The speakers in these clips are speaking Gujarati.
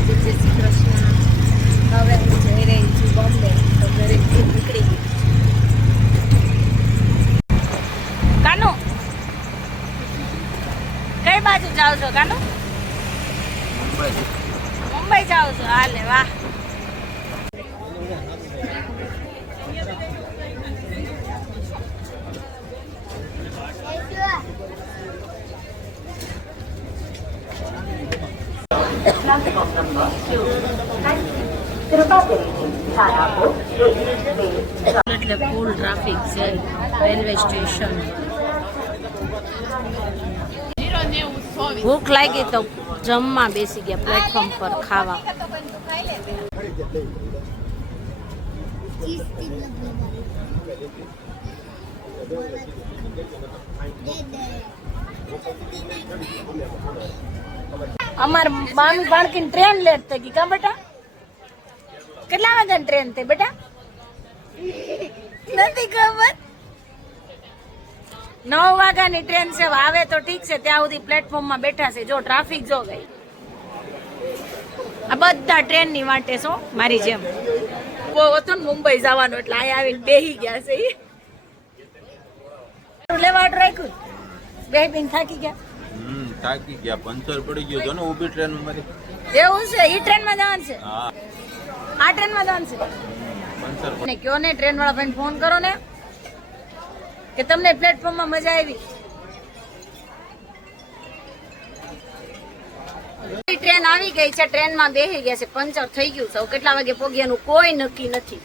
માતાજી, જય શ્રી કૃષ્ણ. હવે હું જઈ રહી છું બોમ્બે, તો ઘરેથી નીકળી ગઈ. કાનુ, કઈ બાજુ જાવ છો કાનુ? મુંબઈ જાવ છો? હાલે વાહ. એટલે ફૂલ ટ્રાફિક છે રેલવે સ્ટેશન. ભૂખ લાગી તો જમવા બેસી ગયા પ્લેટફોર્મ પર ખાવા. અમાર મામી બાળકી ટ્રેન લેટ થઈ ગઈ. કા બેટા, કેટલા વાગ્યાની ટ્રેન થઈ બેટા? નથી ખબર. 9 વાગ્યાની ટ્રેન છે. આવે તો ઠીક છે, ત્યાં સુધી પ્લેટફોર્મમાં બેઠા છે. જો ટ્રાફિક જો ગઈ. આ બધા ટ્રેન ની વાટે છો મારી જેમ. બહુ હતો ને મુંબઈ જવાનું, એટલે અહીંયા આવીને બેહી ગયા છે. લેવાટ રાખ્યું, બે બેન થાકી ગયા. થાકી ગયા, પંચર પડી ગયો તો ને ઊભી ટ્રેન માં. એવું છે? ઈ ટ્રેન માં જવાનું છે? હા, આ ટ્રેન માં જવાનું છે. પંચર ને કયો ને, ટ્રેન વાળા ભાઈને ફોન કરો ને કે તમને પ્લેટફોર્મ માં મજા આવી. ટ્રેન આવી ગઈ છે, ટ્રેન માં બેસી ગયા છે. પંચર થઈ ગયું છે. કેટલા વાગે પહોંચ્યાનું કોઈ નક્કી નથી.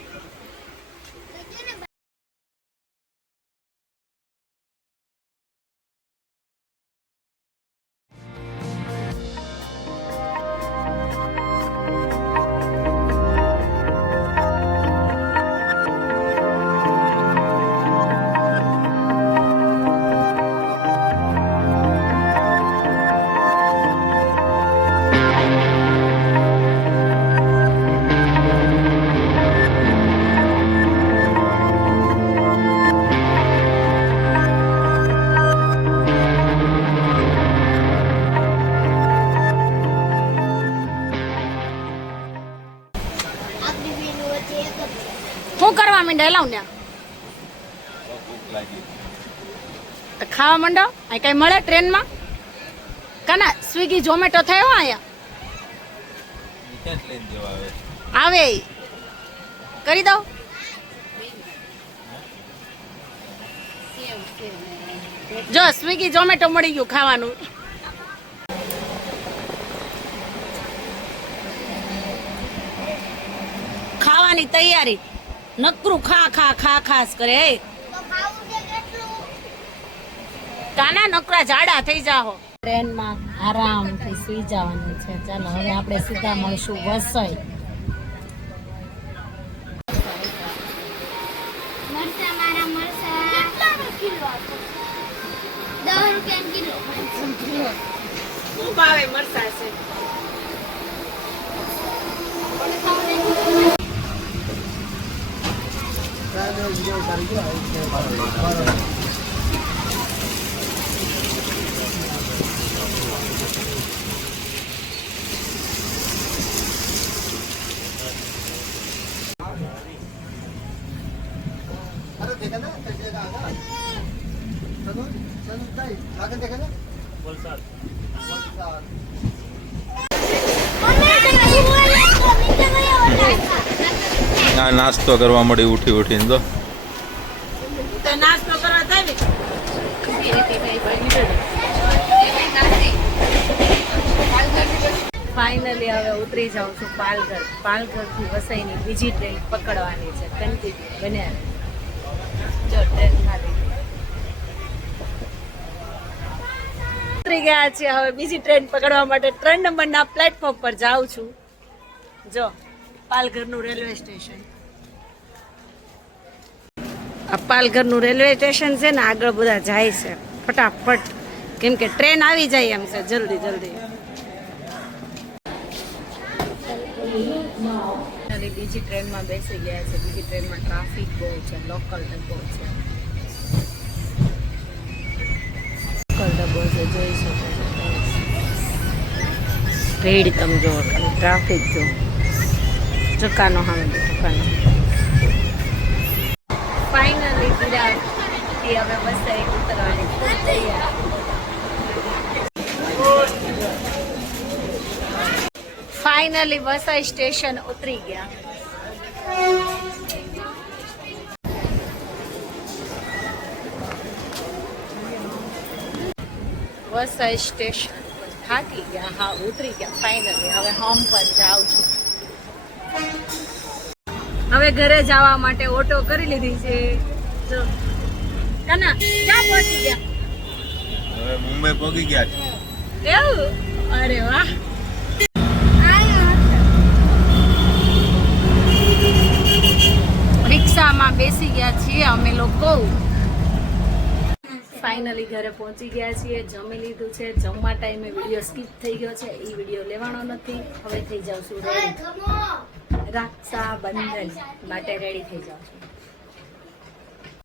શું કરવા માંડ્યા? લાવ ને ખાવા માંડો. આ કઈ મળે ટ્રેન માં? કાના સ્વિગી ઝોમેટો થયો અહીંયા આવે કરી દો. જો સ્વિગી ઝોમેટો મળી ગયું ખાવાનું. ખાવાની તૈયારી. નકરું ખા ખા ખા ખાસ કરે. કાના નકરા જાડા થઈ જાઓ. ટ્રેનમાં આરામથી સુઈ જવાનું છે. ચાલો હવે આપણે સીધા મળશું વસઈ. શું ભાવે મરસા છે? ના નાસ્તો કરવા મળી ઉઠી ઉઠીને. તો નાસ્તો કરવા થાય. ફાઇનલી હવે ઉતરી જાઉં છું પાલઘર. પાલઘર થી વસઈની બીજી ટ્રેન પકડવાની છે. કન્ટિન્યુ બન્યા. જો ટ્રેન ખાલી ઉતરી ગયા છે. હવે બીજી ટ્રેન પકડવા માટે 3 નંબરના પ્લેટફોર્મ પર જાઉં છું. જો પાલઘરનું રેલવે સ્ટેશન. આ પાલઘરનું રેલવે સ્ટેશન છે ને, આગળ બધા જાય છે ફટાફટ, કેમ કે ટ્રેન આવી જાય એમ છે જલ્દી જલ્દી. બીજી ટ્રેનમાં બેસી ગયા છે. બીજી ટ્રેનમાં ટ્રાફિક બહુ છે. લોકલ ડબ્બો છે. લોકલ ડબ્બો છે, જોઈ શકો છો. ભીડ તમે જુઓ, ટ્રાફિક જો, ચકાનો સામે ચકાનો. ફાઇનલી વિરાટથી હવે બસ એક ઉતરવાની ખૂબ તૈયાર. ફાઇનલી વસઈ સ્ટેશન ઉતરી ગયા. વસઈ સ્ટેશન થાકી ગયા, હા ઉતરી ગયા ફાઇનલી. હવે હોમ પર જાઉં છું. હવે ઘરે જવા માટે ઓટો કરી લીધી છે. જો કાના ક્યાં પહોંચી ગયા? હવે મુંબઈ પહોંચી ગયા છે. એવું? અરે વાહ. રિક્ષામાં બેસી ગયા છીએ અમે લોકો. ફાઇનલી ઘરે પહોંચી ગયા છીએ, જમી લીધું છે. જમવા ટાઈમે વિડીયો સ્કીપ થઈ ગયો છે, એ વિડીયો લેવાનો નથી. હવે થઈ જાઉં છું રેડી, રક્ષાબંધન માટે રેડી થઈ જાઉં છું.